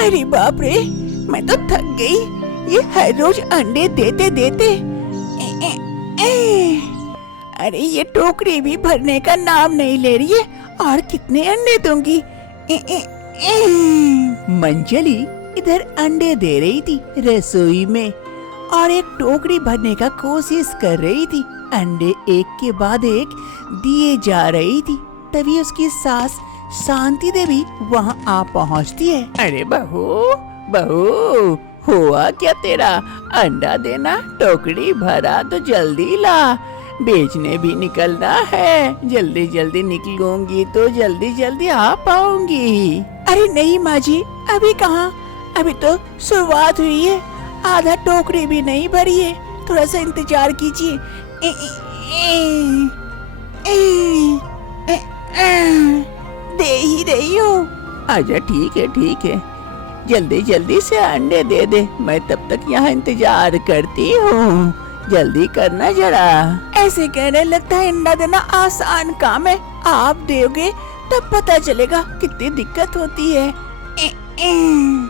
अरे बाप रे, मैं तो थक गई ये हर रोज अंडे देते देते। अरे ये टोकरी भी भरने का नाम नहीं ले रही है, और कितने अंडे दूंगी। मंजली इधर अंडे दे रही थी रसोई में और एक टोकरी भरने का कोशिश कर रही थी। अंडे एक के बाद एक दिए जा रही थी। तभी उसकी सास शांति देवी वहाँ आ पहुँचती है। अरे बहू बहू, हुआ क्या तेरा? अंडा देना, टोकरी भरा तो जल्दी ला, बेचने भी निकलना है। जल्दी जल्दी निकलूंगी तो जल्दी जल्दी आ पाऊंगी। अरे नहीं माँ जी, अभी कहाँ, अभी तो शुरुआत हुई है, आधा टोकरी भी नहीं भरी है, थोड़ा सा इंतजार कीजिए। दे ही रही हूँ। अच्छा ठीक है, जल्दी जल्दी से अंडे दे दे, मैं तब तक यहाँ इंतजार करती हूँ। जल्दी करना जरा। ऐसे कहने लगता है अंडा देना आसान काम है, आप दोगे तब पता चलेगा कितनी दिक्कत होती है।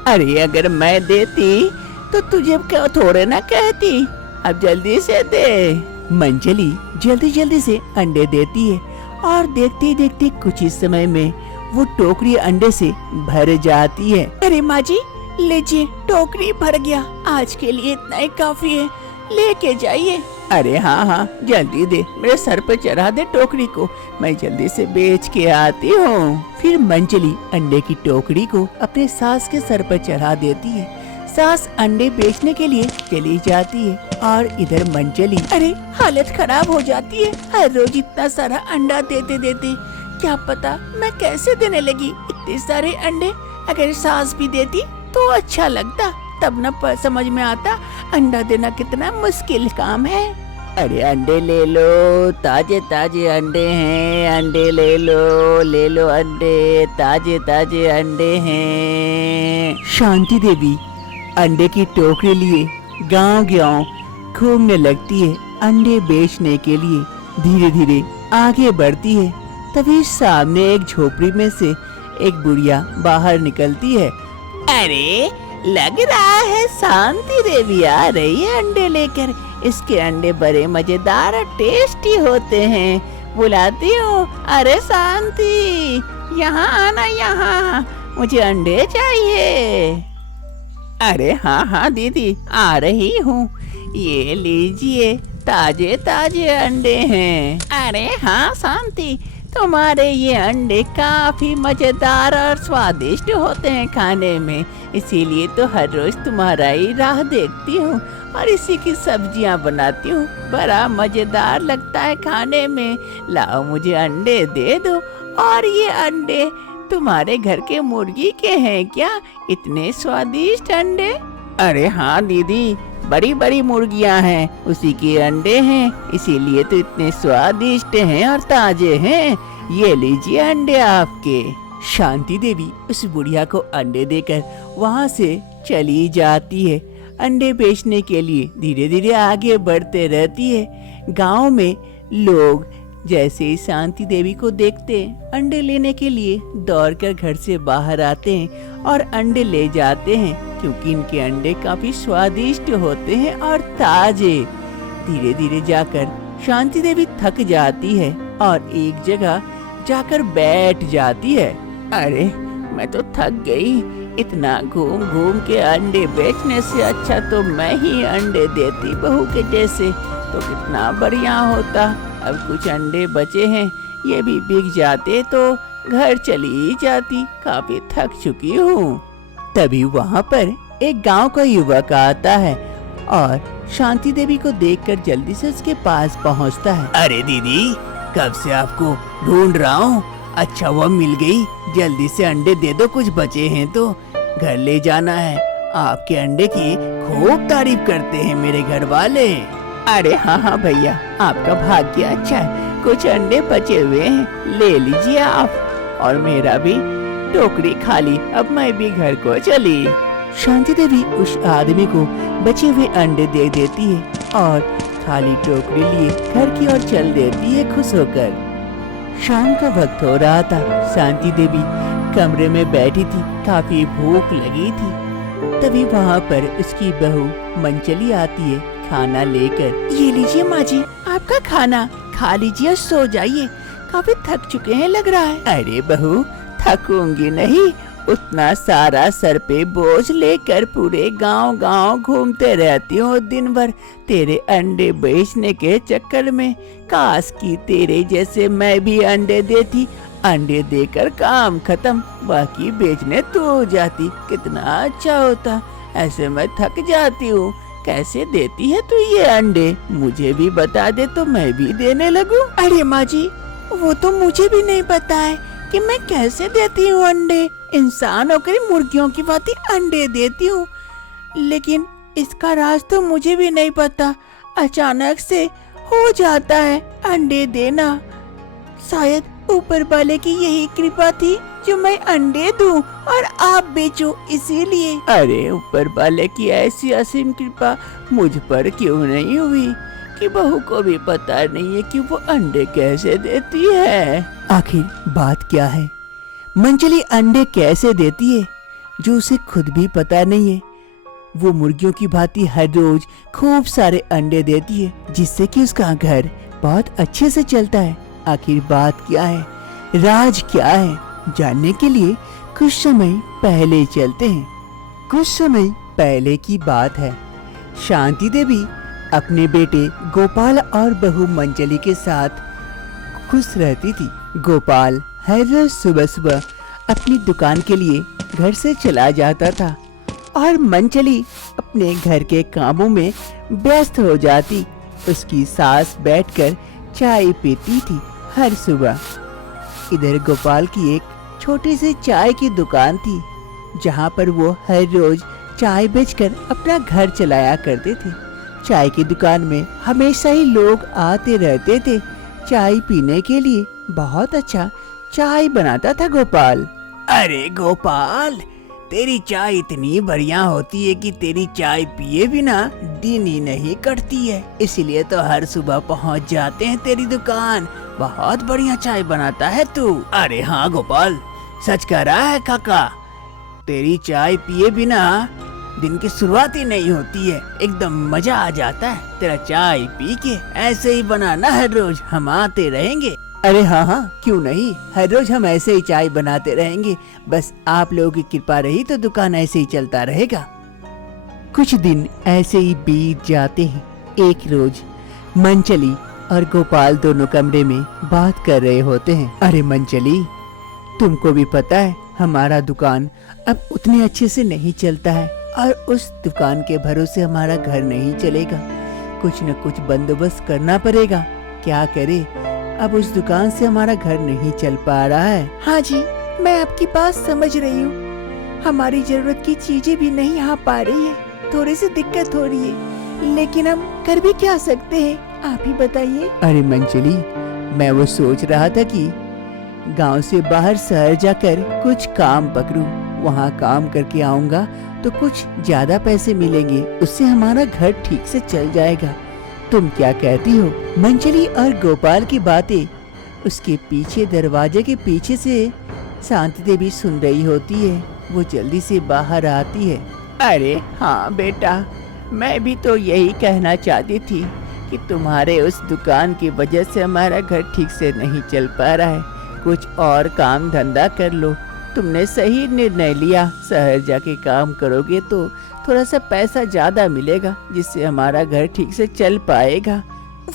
अरे अगर मैं देती तो तुझे क्या थोड़े ना कहती, अब जल्दी से दे। मंजली जल्दी जल्दी से अंडे देती है और देखते देखते कुछ ही समय में वो टोकरी अंडे से भर जाती है। अरे माँ जी लीजिए, टोकरी भर गया, आज के लिए इतना ही काफी है, लेके जाइए। अरे हाँ जल्दी दे, मेरे सर पे चढ़ा दे टोकरी को, मैं जल्दी से बेच के आती हूँ। फिर मंजली अंडे की टोकरी को अपने सास के सर पर चढ़ा देती है। सास अंडे बेचने के लिए चली जाती है और इधर मंजली अरे हालत खराब हो जाती है। हर रोज इतना सारा अंडा देते देते क्या पता मैं कैसे देने लगी इतने सारे अंडे। अगर सास भी देती तो अच्छा लगता, तब न समझ में आता अंडा देना कितना मुश्किल काम है। अरे अंडे ले लो, ताजे ताजे अंडे हैं, अंडे ले लो अंडे, ताजे ताजे अंडे हैं। शांति देवी अंडे की टोकरी लिए गांव घूमने लगती है अंडे बेचने के लिए। धीरे धीरे आगे बढ़ती है, तभी सामने एक झोपड़ी में से एक बुढ़िया बाहर निकलती है। अरे लग रहा है शांति देवी आ रही है अंडे लेकर, इसके अंडे बड़े मजेदार और टेस्टी होते हैं, बुलाती हूँ। अरे शांति यहाँ आना, यहाँ मुझे अंडे चाहिए। अरे हाँ दीदी आ रही हूँ, ये लीजिए ताजे ताजे अंडे हैं। अरे हाँ शांति, तुम्हारे ये अंडे काफी मजेदार और स्वादिष्ट होते हैं खाने में, इसीलिए तो हर रोज तुम्हारा ही राह देखती हूँ और इसी की सब्जियाँ बनाती हूँ, बड़ा मजेदार लगता है खाने में। लाओ मुझे अंडे दे दो। और ये अंडे तुम्हारे घर के मुर्गी के हैं क्या, इतने स्वादिष्ट अंडे? अरे हाँ दीदी, बड़ी बड़ी मुर्गियाँ हैं, उसी के अंडे हैं, इसीलिए तो इतने स्वादिष्ट हैं और ताजे हैं। ये लीजिए अंडे आपके। शांति देवी उस बुढ़िया को अंडे देकर वहाँ से चली जाती है। अंडे बेचने के लिए धीरे धीरे आगे बढ़ते रहती है। गांव में लोग जैसे ही शांति देवी को देखते अंडे लेने के लिए दौड़कर घर से बाहर आते हैं और अंडे ले जाते हैं, क्योंकि इनके अंडे काफी स्वादिष्ट होते हैं और ताजे। धीरे धीरे जाकर शांति देवी थक जाती है और एक जगह जाकर बैठ जाती है। अरे मैं तो थक गई, इतना घूम घूम के अंडे बेचने से अच्छा तो मैं ही अंडे देती बहू के जैसे, तो कितना बढ़िया होता। अब कुछ अंडे बचे हैं, ये भी बिक जाते तो घर चली जाती, काफी थक चुकी हूँ। तभी वहाँ पर एक गांव का युवक आता है और शांति देवी को देखकर जल्दी से उसके पास पहुँचता है। अरे दीदी, कब से आपको ढूंढ रहा हूँ, अच्छा वो मिल गई, जल्दी से अंडे दे दो, कुछ बचे हैं तो घर ले जाना है। आपके अंडे की खूब तारीफ करते हैं मेरे घर वाले। अरे हाँ भैया, आपका भाग्य अच्छा है, कुछ अंडे बचे हुए हैं, ले लीजिए आप। और मेरा भी टोकरी खाली, अब मैं भी घर को चली। शांति देवी उस आदमी को बचे हुए अंडे दे देती है और खाली टोकरी लिए घर की ओर चल देती है खुश होकर। शाम का वक्त हो रहा था। शांति देवी कमरे में बैठी थी, काफी भूख लगी थी। तभी वहाँ पर उसकी बहू मंचली आती है खाना लेकर। ये लीजिए माँ जी, आपका खाना खा लीजिए, सो जाइए, काफी थक चुके हैं लग रहा है। अरे बहू, थकूंगी नहीं, उतना सारा सर पे बोझ लेकर पूरे गांव घूमते रहती हूँ दिन भर तेरे अंडे बेचने के चक्कर में। काश की तेरे जैसे मैं भी अंडे देती, अंडे देकर काम खत्म, बाकी बेचने तू जाती, कितना अच्छा होता। ऐसे मैं थक जाती हूँ। कैसे देती है तू ये अंडे, मुझे भी बता दे तो मैं भी देने लगूं। अरे माँ जी, वो तो मुझे भी नहीं पता है कि मैं कैसे देती हूँ अंडे। इंसान होकर मुर्गियों की भांति अंडे देती हूँ, लेकिन इसका राज तो मुझे भी नहीं पता। अचानक से हो जाता है अंडे देना। शायद ऊपर वाले की यही कृपा थी जो मैं अंडे दूं और आप बेचो, इसीलिए। अरे ऊपर वाले की ऐसी असीम कृपा मुझ पर क्यों नहीं हुई कि बहू को भी पता नहीं है कि वो अंडे कैसे देती है। आखिर बात क्या है, मंचली अंडे कैसे देती है जो उसे खुद भी पता नहीं है। वो मुर्गियों की भांति हर रोज खूब सारे अंडे देती है, जिससे कि उसका घर बहुत अच्छे से चलता है। आखिर बात क्या है, राज क्या है, जानने के लिए कुछ समय पहले चलते हैं। कुछ समय पहले की बात है। शांति देवी अपने बेटे गोपाल और बहू मंचली के साथ खुश रहती थी। गोपाल हर रोज सुबह सुबह अपनी दुकान के लिए घर से चला जाता था और मंचली अपने घर के कामों में व्यस्त हो जाती। उसकी सास बैठकर चाय पीती थी हर सुबह। इधर गोपाल की एक छोटी सी चाय की दुकान थी, जहाँ पर वो हर रोज चाय बेचकर अपना घर चलाया करते थे। चाय की दुकान में हमेशा ही लोग आते रहते थे चाय पीने के लिए। बहुत अच्छा चाय बनाता था गोपाल। अरे गोपाल, तेरी चाय इतनी बढ़िया होती है कि तेरी चाय पिए बिना दिन ही नहीं कटती है, इसीलिए तो हर सुबह पहुंच जाते हैं तेरी दुकान। बहुत बढ़िया चाय बनाता है तू। अरे हाँ गोपाल, सच कह रहा है काका, तेरी चाय पिए बिना दिन की शुरुआत ही नहीं होती है, एकदम मजा आ जाता है। तेरा चाय पी के ऐसे ही बनाना, हर रोज हम आते रहेंगे। अरे हाँ हाँ, क्यों नहीं, हर रोज हम ऐसे ही चाय बनाते रहेंगे। बस आप लोगों की कृपा रही तो दुकान ऐसे ही चलता रहेगा। कुछ दिन ऐसे ही बीत जाते हैं। एक रोज मंचली और गोपाल दोनों कमरे में बात कर रहे होते हैं। अरे मंचली, तुमको भी पता है हमारा दुकान अब उतने अच्छे से नहीं चलता है और उस दुकान के भरोसे हमारा घर नहीं चलेगा। कुछ न कुछ बंदोबस्त करना पड़ेगा। क्या करे, अब उस दुकान से हमारा घर नहीं चल पा रहा है। हाँ जी, मैं आपकी बात समझ रही हूँ। हमारी जरूरत की चीजें भी नहीं आ पा रही है, थोड़ी सी दिक्कत हो रही है, लेकिन हम कर भी क्या सकते हैं, आप ही बताइए। अरे मंचली, मैं वो सोच रहा था कि गांव से बाहर शहर जाकर कुछ काम पकड़ूं। वहाँ काम करके आऊंगा तो कुछ ज्यादा पैसे मिलेंगे, उससे हमारा घर ठीक से चल जाएगा। तुम क्या कहती हो? मंचली और गोपाल की बातें उसके पीछे दरवाजे के पीछे से शांति देवी सुन रही होती है। वो जल्दी से बाहर आती है। अरे हाँ बेटा, मैं भी तो यही कहना चाहती थी कि तुम्हारे उस दुकान की वजह से हमारा घर ठीक से नहीं चल पा रहा है। कुछ और काम धंधा कर लो। तुमने सही निर्णय लिया, शहर जाके काम करोगे तो थोड़ा सा पैसा ज्यादा मिलेगा, जिससे हमारा घर ठीक से चल पाएगा।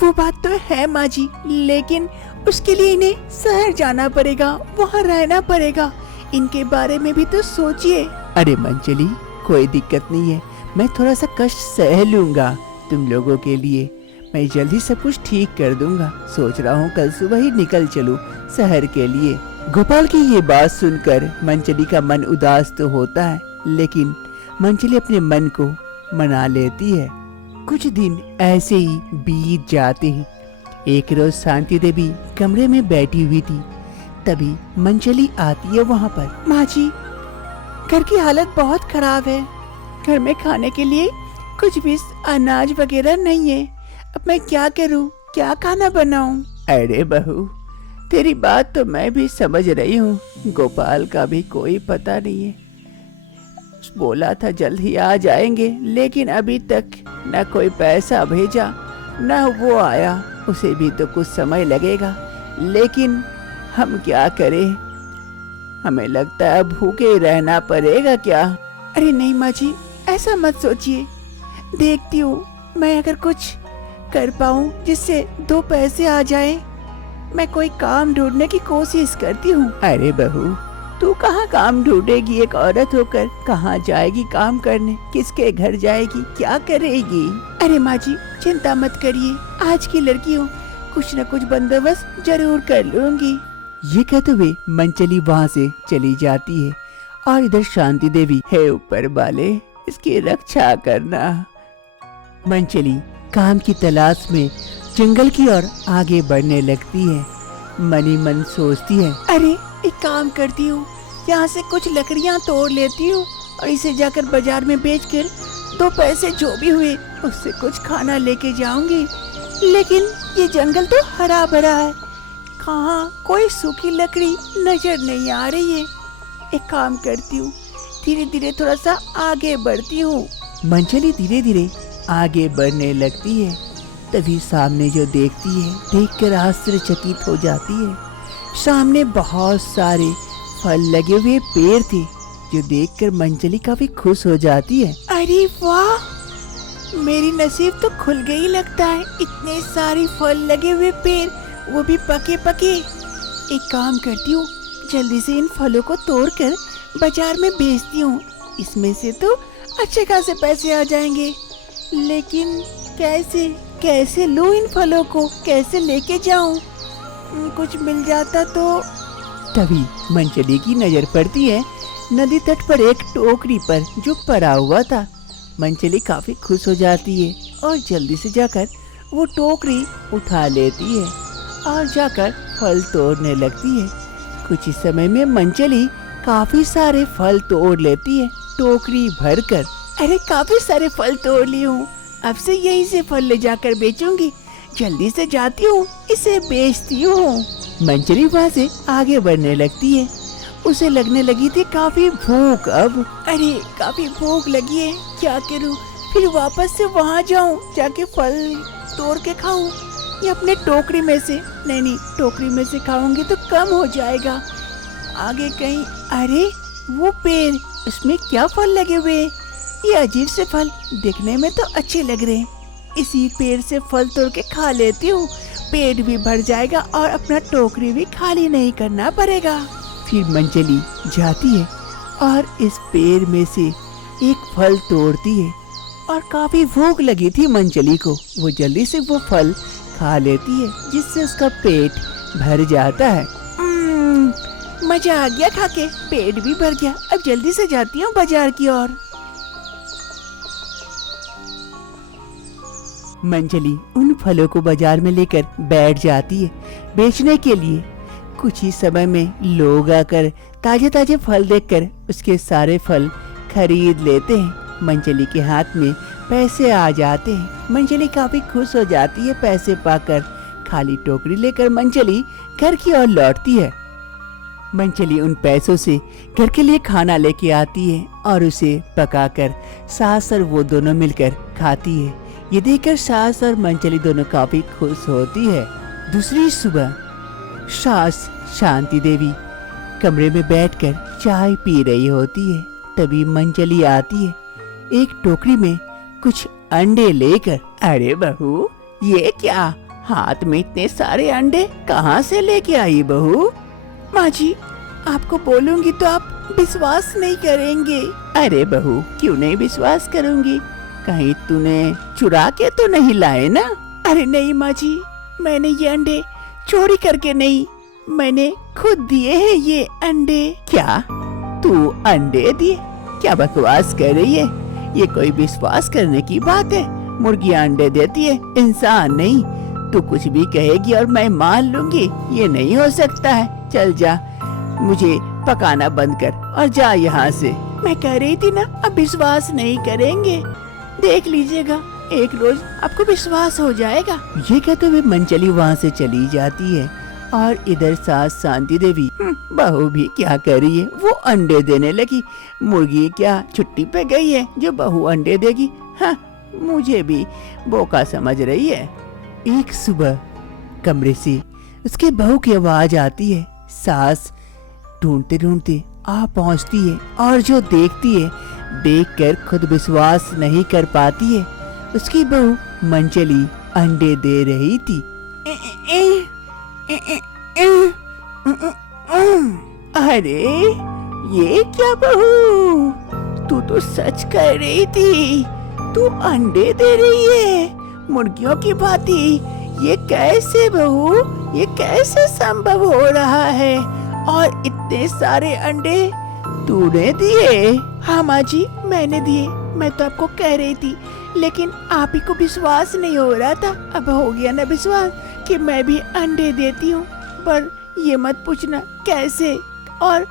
वो बात तो है माँ जी, लेकिन उसके लिए इन्हें शहर जाना पड़ेगा, वहाँ रहना पड़ेगा। इनके बारे में भी तो सोचिए। अरे मंचली, कोई दिक्कत नहीं है, मैं थोड़ा सा कष्ट सह लूंगा तुम लोगों के लिए। मैं जल्दी सब कुछ ठीक कर दूंगा। सोच रहा हूँ कल सुबह ही निकल चलूं शहर के लिए। गोपाल की ये बात सुनकर मंचली का मन उदास तो होता है, लेकिन मंचली अपने मन को मना लेती है। कुछ दिन ऐसे ही बीत जाते हैं। एक रोज शांति देवी कमरे में बैठी हुई थी, तभी मंचली आती है वहाँ पर। माँ जी, घर की हालत बहुत खराब है। घर में खाने के लिए कुछ भी अनाज वगैरह नहीं है। अब मैं क्या करूँ, क्या खाना बनाऊँ? अरे बहू, तेरी बात तो मैं भी समझ रही हूँ, गोपाल का भी कोई पता नहीं है। बोला था जल्द ही आ जाएंगे, लेकिन अभी तक न कोई पैसा भेजा न वो आया। उसे भी तो कुछ समय लगेगा, लेकिन हम क्या करें? हमें लगता है भूखे ही रहना पड़ेगा क्या? अरे नहीं माँ जी, ऐसा मत सोचिए। देखती हूँ मैं अगर कुछ कर पाऊँ जिससे 2 पैसे आ जाए। मैं कोई काम ढूंढने की कोशिश करती हूँ। अरे बहू, तू कहाँ काम ढूंढेगी? एक औरत होकर कहाँ जाएगी काम करने? किसके घर जाएगी? क्या करेगी? अरे माँ जी चिंता मत करिए, आज की लड़की हूँ, कुछ न कुछ बंदोबस्त जरूर कर लूंगी। ये कहते हुए मंचली वहाँ से चली जाती है और इधर शांति देवी, हे ऊपर वाले इसकी रक्षा करना। मंचली काम की तलाश में जंगल की ओर आगे बढ़ने लगती है। मनी मन सोचती है, अरे एक काम करती हूँ, यहाँ से कुछ लकड़ियाँ तोड़ लेती हूँ और इसे जाकर बाजार में बेचकर 2 पैसे जो भी हुए उससे कुछ खाना लेके जाऊंगी। लेकिन ये जंगल तो हरा भरा है, कहाँ कोई सूखी लकड़ी नजर नहीं आ रही है। एक काम करती हूँ, धीरे धीरे थोड़ा सा आगे बढ़ती हूँ। मंचली धीरे धीरे आगे बढ़ने लगती है। तभी सामने जो देखती है, देखकर आश्चर्यचकित हो जाती है। सामने बहुत सारे फल लगे हुए पेड़ थे, जो देखकर मंचली काफी खुश हो जाती है। अरे वाह, मेरी नसीब तो खुल गई लगता है। इतने सारे फल लगे हुए पेड़, वो भी पके पके। एक काम करती हूँ, जल्दी से इन फलों को तोड़कर बाजार में बेचती हूँ। इसमें से तो अच्छे खासे पैसे आ जाएंगे। लेकिन कैसे लूं इन फलों को, कैसे लेके जाऊं? कुछ मिल जाता तो। तभी मंचली की नजर पड़ती है नदी तट पर एक टोकरी पर जो पड़ा हुआ था। मंचली काफी खुश हो जाती है और जल्दी से जाकर वो टोकरी उठा लेती है और जाकर फल तोड़ने लगती है। कुछ ही समय में मंचली काफी सारे फल तोड़ लेती है टोकरी भरकर। अरे काफी सारे फल तोड़ ली हूँ, अब से यहीं से फल ले जाकर बेचूंगी। जल्दी से जाती हूँ, इसे बेचती हूँ। मंचली वहाँ से आगे बढ़ने लगती है। उसे लगने लगी थी काफी भूख अब। अरे काफी भूख लगी है, क्या करूँ? फिर वापस से वहाँ जाऊँ, जाके फल तोड़ के खाऊं या अपने टोकरी में से? नहीं, टोकरी में से खाऊंगी तो कम हो जाएगा। आगे कहीं, अरे वो पेड़, उसमें क्या फल लगे हुए? ये अजीब से फल देखने में तो अच्छे लग रहे हैं। इसी पेड़ से फल तोड़ के खा लेती हूँ, पेट भी भर जाएगा और अपना टोकरी भी खाली नहीं करना पड़ेगा। फिर मंचली जाती है और इस पेड़ में से एक फल तोड़ती है और काफी भूख लगी थी मंचली को। वो जल्दी से वो फल खा लेती है, जिससे उसका पेट भर जाता है। मजा आ गया खा के, पेट भी भर गया। अब जल्दी से जाती हूँ बाजार की ओर। मंचली उन फलों को बाजार में लेकर बैठ जाती है बेचने के लिए। कुछ ही समय में लोग आकर ताजे ताजे फल देखकर उसके सारे फल खरीद लेते हैं। मंचली के हाथ में पैसे आ जाते हैं। मंचली काफी खुश हो जाती है पैसे पाकर। खाली टोकरी लेकर मंचली घर की ओर लौटती है। मंचली उन पैसों से घर के लिए खाना लेके आती है और उसे पकाकर सास और वो दोनों मिलकर खाती है। ये देखकर सास और मंचली दोनों काफी खुश होती है। दूसरी सुबह सास शांति देवी कमरे में बैठकर चाय पी रही होती है। तभी मंचली आती है एक टोकरी में कुछ अंडे लेकर। अरे बहू, ये क्या? हाथ में इतने सारे अंडे कहाँ से लेके आई बहू? माँ जी, आपको बोलूंगी तो आप विश्वास नहीं करेंगे। अरे बहू, क्यों नहीं विश्वास करूंगी? कहीं तूने चुरा के तो नहीं लाए ना? अरे नहीं माँ जी, मैंने ये अंडे चोरी करके नहीं, मैंने खुद दिए हैं ये अंडे। क्या तू अंडे दिए? क्या बकवास कर रही है? ये कोई विश्वास करने की बात है? मुर्गियाँ अंडे देती है, इंसान नहीं। तू कुछ भी कहेगी और मैं मान लूंगी? ये नहीं हो सकता है। चल जा, मुझे पकाना बंद कर और जा यहाँ से। मैं कह रही थी ना, अब विश्वास नहीं करेंगे। देख लीजिएगा, एक रोज आपको विश्वास हो जाएगा। ये कहते हुए मंचली वहाँ से चली जाती है और इधर सास शांति देवी बहू भी क्या कर रही है, वो अंडे देने लगी। मुर्गी क्या छुट्टी पे गई है जो बहू अंडे देगी? हाँ, मुझे भी बोका समझ रही है। एक सुबह कमरे से उसके बहू की आवाज आती है। सास ढूंढते ढूंढते आ पहुंचती है और जो देखती है देखकर खुद विश्वास नहीं कर पाती है। उसकी बहू मंचली अंडे दे रही थी। अरे ये क्या बहू, तू तो सच कह रही थी, तू अंडे दे रही है मुर्गियों की भांति। ये कैसे बहू, ये कैसे संभव हो रहा है? और इतने सारे अंडे तूने दिए? हाँ माँ जी, मैंने दिए। मैं तो आपको कह रही थी, लेकिन आप ही को विश्वास नहीं हो रहा था। अब हो गया ना विश्वास कि मैं भी अंडे देती हूँ। पर ये मत पूछना कैसे और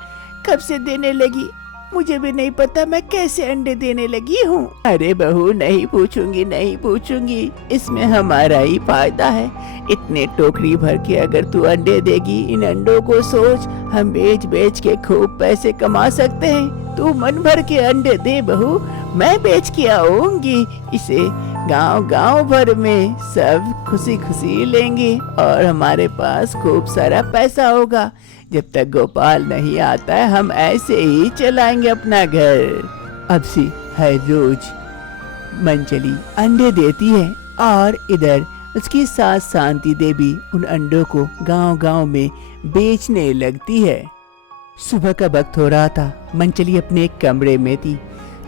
कब से देने लगी, मुझे भी नहीं पता मैं कैसे अंडे देने लगी हूँ। अरे बहू, नहीं पूछूंगी, नहीं पूछूंगी, इसमें हमारा ही फायदा है। इतने टोकरी भर के अगर तू अंडे देगी, इन अंडों को सोच, हम बेच बेच के खूब पैसे कमा सकते हैं। तू मन भर के अंडे दे बहू, मैं बेच के आऊंगी इसे। गांव गांव भर में सब खुशी खुशी लेंगे और हमारे पास खूब सारा पैसा होगा। जब तक गोपाल नहीं आता है हम ऐसे ही चलाएंगे अपना घर। अब से हर रोज मंचली अंडे देती है और इधर उसकी सास शांति देवी उन अंडों को गांव-गांव में बेचने लगती है। सुबह का वक्त हो रहा था। मंचली अपने कमरे में थी,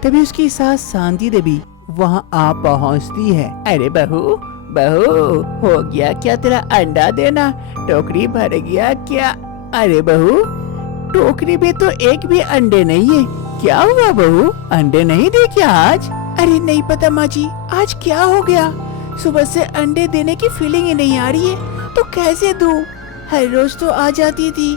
तभी उसकी सास शांति देवी वहां आ पहुंचती है। अरे बहू, बहू, हो गया क्या तेरा अंडा देना? टोकरी भर गया क्या? अरे बहू, टोकरी में तो एक भी अंडे नहीं है। क्या हुआ बहू, अंडे नहीं दे क्या आज? अरे नहीं पता माँ जी, आज क्या हो गया? सुबह से अंडे देने की फीलिंग ही नहीं आ रही है, तो कैसे दूं? हर रोज तो आ जाती थी,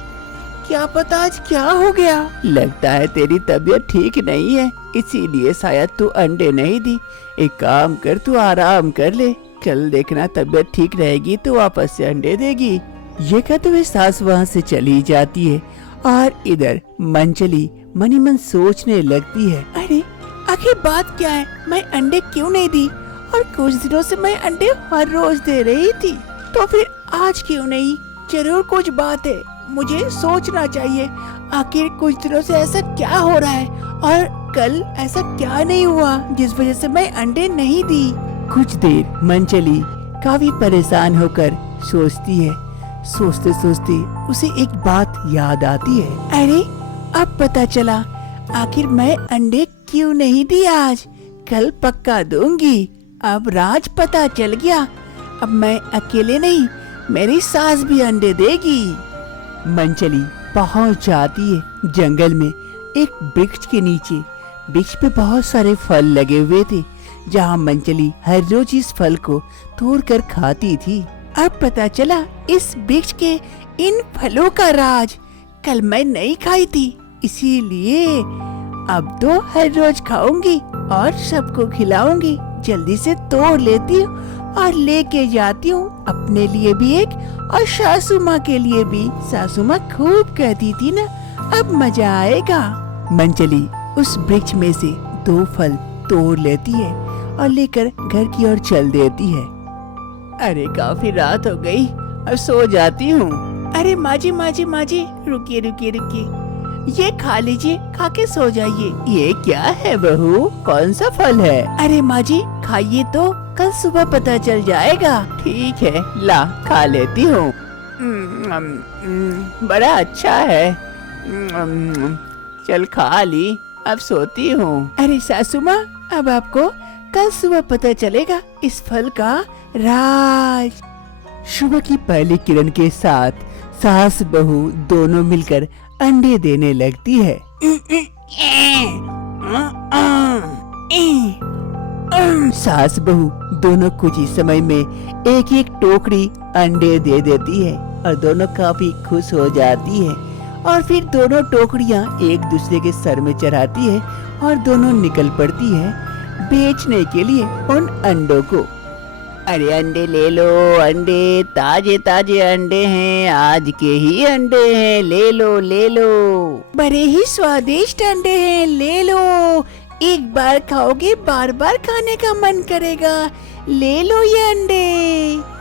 क्या पता आज क्या हो गया? लगता है तेरी तबीयत ठीक नहीं है, इसीलिए शायद तू अंडे नहीं दी। एक काम कर, तू आराम कर ले, कल देखना तबीयत ठीक रहेगी तो वापस से अंडे देगी। ये कहते हुए सास वहाँ से चली जाती है और इधर मंचली मनी मन सोचने लगती है, अरे आखिर बात क्या है? मैं अंडे क्यों नहीं दी? और कुछ दिनों से मैं अंडे हर रोज दे रही थी, तो फिर आज क्यों नहीं? जरूर कुछ बात है, मुझे सोचना चाहिए। आखिर कुछ दिनों से ऐसा क्या हो रहा है और कल ऐसा क्या नहीं हुआ जिस वजह से मैं अंडे नहीं दी? कुछ देर मंचली काफी परेशान होकर सोचती है। सोचते सोचते उसे एक बात याद आती है, अरे अब पता चला आखिर मैं अंडे क्यों नहीं दी आज। कल पक्का दूंगी। अब राज पता चल गया, अब मैं अकेले नहीं, मेरी सास भी अंडे देगी। मंचली पहुंच जाती है जंगल में एक वृक्ष के नीचे। वृक्ष पे बहुत सारे फल लगे हुए थे, जहां मंचली हर रोज इस फल को तोड़कर खाती थी। अब पता चला इस वृक्ष के इन फलों का राज। कल मैं नहीं खाई थी, इसीलिए अब तो हर रोज खाऊंगी और सबको खिलाऊंगी। जल्दी से तोड़ लेती हूँ और लेके जाती हूँ अपने लिए भी एक और सासू माँ के लिए भी। सासू माँ खूब कहती थी ना, अब मजा आएगा। मंचली उस वृक्ष में से 2 फल तोड़ लेती है और लेकर घर की ओर चल देती है। अरे काफी रात हो गई, अब सो जाती हूँ। अरे माँ जी, माँ जी, माँ जी, रुकिए रुकिए रुकिए, ये खा लीजिए, खा के सो जाइए। ये क्या है बहू, कौन सा फल है? अरे माँ जी खाइए तो कल सुबह पता चल जाएगा। ठीक है, ला खा लेती हूँ। बड़ा अच्छा है, चल खा ली, अब सोती हूँ। अरे सासू माँ, अब आपको कल सुबह पता चलेगा इस फल का राज। सुबह की पहली किरण के साथ सास बहू दोनों मिलकर अंडे देने लगती है। सास बहू दोनों कुछ ही समय में एक एक टोकरी अंडे दे देती है और दोनों काफी खुश हो जाती है। और फिर दोनों टोकरियां एक दूसरे के सर में चढ़ाती है और दोनों निकल पड़ती है बेचने के लिए उन अंडों को। अरे अंडे ले लो, अंडे ताजे ताजे अंडे हैं, आज के ही अंडे हैं, ले लो ले लो। बड़े ही स्वादिष्ट अंडे हैं, ले लो। एक बार खाओगे बार बार खाने का मन करेगा, ले लो ये अंडे।